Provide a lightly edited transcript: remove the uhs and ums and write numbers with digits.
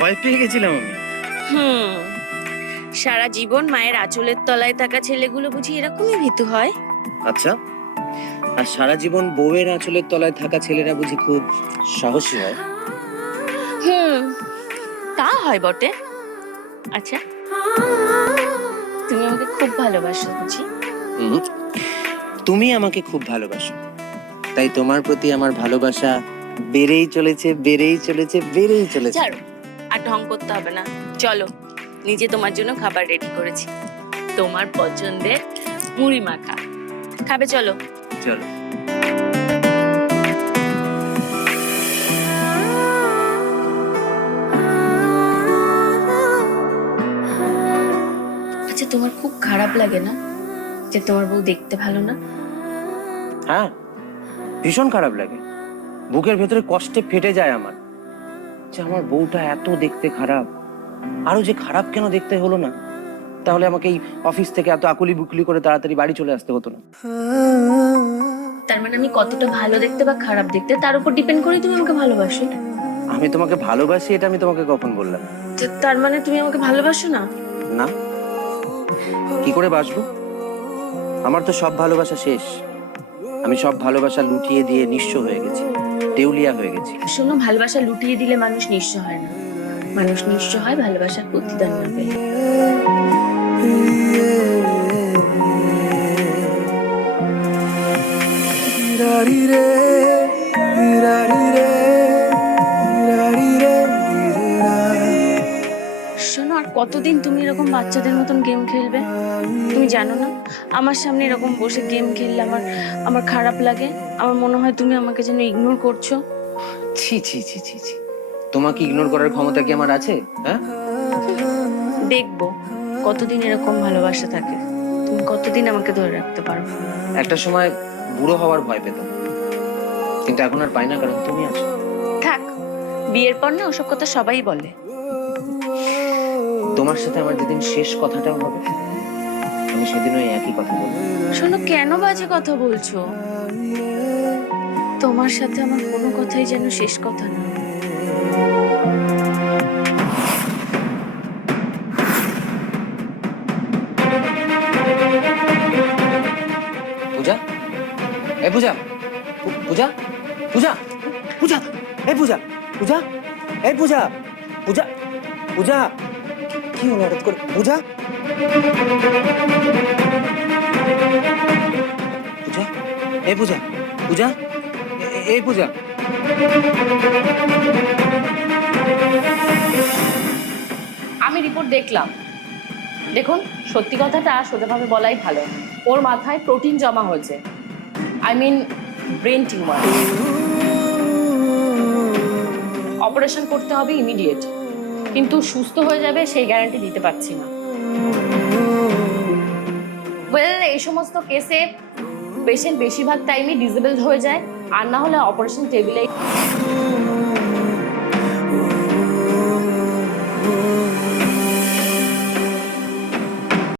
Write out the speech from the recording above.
ভয় পেয়ে গেছিলাম আমি। হুম, সারা জীবন মায়ের আঁচলের তলায় থাকা ছেলেগুলো বুঝি এরকমই ভীতু হয়? আচ্ছা, আর সারা জীবন বউয়ের আঁচলের তলায় থাকা ছেলেরা বুঝি খুব সাহসী হয়? হুম, তা হয় বটে। আচ্ছা, তুমি আমাকে খুব ভালোবাসো বুঝি? হুম, তুমি আমাকে খুব ভালোবাসো, তাই তোমার প্রতি আমার ভালোবাসা বেড়েই চলেছে, বেড়েই চলেছে, বেড়েই চলেছে। ছাড়ো, আর ঢং করতে হবে না। চলো, নিজে তোমার জন্য খাবার রেডি করেছি। তোমার পছন্দের মুড়ি মাখা খাবে, চলো। চলো। আচ্ছা, তোমার খুব খারাপ লাগে না যে তোমার বউ দেখতে ভালো না? হ্যাঁ, ভীষণ খারাপ লাগে। বুকের ভেতরে কষ্টে ফেটে যায় আমার, যে আমার বউটা এত দেখতে খারাপ। আরো যে খারাপ কেন দেখতে হলো না, তাহলে আমাকে এই অফিস থেকে এত আকুলি বুকুলি করে তাড়াতাড়ি বাড়ি চলে আসতে হতো না। তার মানে আমি কতটা ভালো দেখতে বা খারাপ দেখতে তার উপর ডিপেন্ড করে তুমি আমাকে ভালোবাসো? আমি তোমাকে ভালোবাসি এটা আমি তোমাকে কখন বললাম? তার মানে তুমি আমাকে ভালোবাসো না? না, কি করে বাসবো? আমার তো সব ভালোবাসা শেষ। আমি সব ভালোবাসা লুটিয়ে দিয়ে নিঃস্ব হয়ে গেছি, দেউলিয়া হয়ে গেছি। শোনো, ভালোবাসা লুটিয়ে দিলে মানুষ নিঃস্ব হয় না। মানুষ নিঃস্ব হয় ভালোবাসার প্রতিদান না পেলে। শোনো, আর কতদিন তুমি এরকম বাচ্চাদের মতন গেম খেলবে? তুমি জানো না, আমার সামনে এরকম বসে গেম খেললে আমার আমার খারাপ লাগে। আমার মনে হয় তুমি আমাকে যেন ইগনোর করছো। ছি ছি ছি ছি ছি, তোমাকে ইগনোর করার ক্ষমতা কি আমার আছে? হ্যাঁ, দেখবো কতদিন এরকম ভালোবাসা থাকে, তুমি কতদিন আমাকে ধরে রাখতে পারো। একটা সময় বুড়ো হওয়ার ভয় পেতাম, কিন্তু এখন আর পাই না, কারণ তুমি আছো। থাক, বিয়ের পর না ওসব কথা সবাই বলে। তোমার সাথে আমার যেদিন শেষ কথাটাও হবে, আমি সেদিন ওই একই কথা বলবো। শোনো, কেন বাজে কথা বলছো? তোমার সাথে আমার কোনো কথাই যেন শেষ কথা না। পূজা, এ পূজা, পূজা, পূজা, পূজা, এ পূজা, পূজা, এ পূজা, পূজা, পূজা, কি হলো হঠাৎ করে? পূজা, পূজা, এ পূজা, পূজা, এই পূজা। আমি রিপোর্ট দেখলাম। দেখুন, সত্যি কথাটা সোজাভাবে বলাই ভালো। ওর মাথায় প্রোটিন জমা হয়েছে, I mean brain tumour. Operation করতে হবে ইমিডিয়েট, কিন্তু সুস্থ হয়ে যাবে সেই গ্যারান্টি দিতে পারছি না। ওয়েল, এই সমস্ত কেসে পেশেন্ট বেশিরভাগ টাইমই ডিসেবলড হয়ে যায়, আর না হলে অপারেশন টেবিলে